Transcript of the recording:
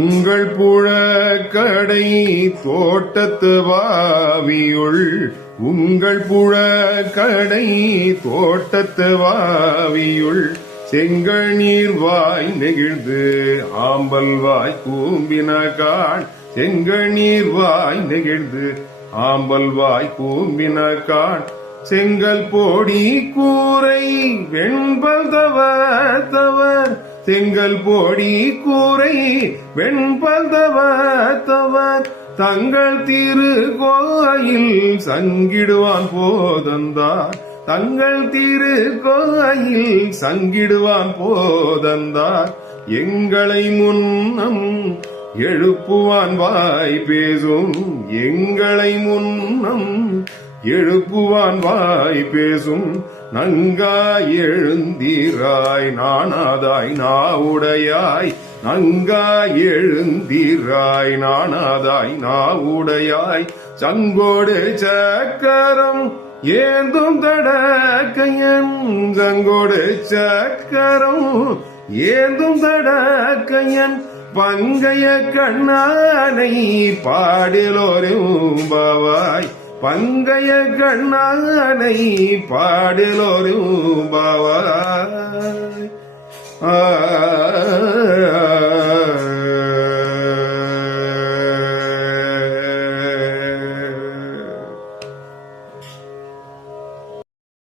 உங்கள் புழக்கடை தோட்டத்து வாவியுள் உங்கள் புழக்கடை தோட்டத்து வாவியுள் செங்கல் நீர் வாய் நெகிழ்ந்து ஆம்பல் வாய் கூம்பினகான் செங்கல் நீர் வாய் நெகிழ்ந்து ஆம்பல் வாய் கூம்பினகான் செங்கல் போடி கூரை வெண்பல் தவர் செங்கல் போடி கூரை வெண்பல் தவர் தங்கள் திரு கோயில் சங்கிடுவான் போதந்தார் தங்கள் திரு கோயில் சங்கிடுவான் போதந்தார் எங்களை முன்னம் எழுப்புவான் வாய் பேசும் எங்களை முன்னம் எழுப்புவான் வாய் பேசும் நங்காய் எழுந்தீராய் நானாதாய் நாவுடையாய் நங்காய் எழுந்தீராய் நானாதாய் நாவுடையாய் சங்கோடு சக்கரம் ஏந்தும் தடக்கையன் சங்கோடு சக்கரம் ஏந்தும் தடக்கையன் பங்கைய கண்ணானை பாடிலோரும் பாவாய் பங்கைய கண்ணானை பாடிலோரும் பாவாய்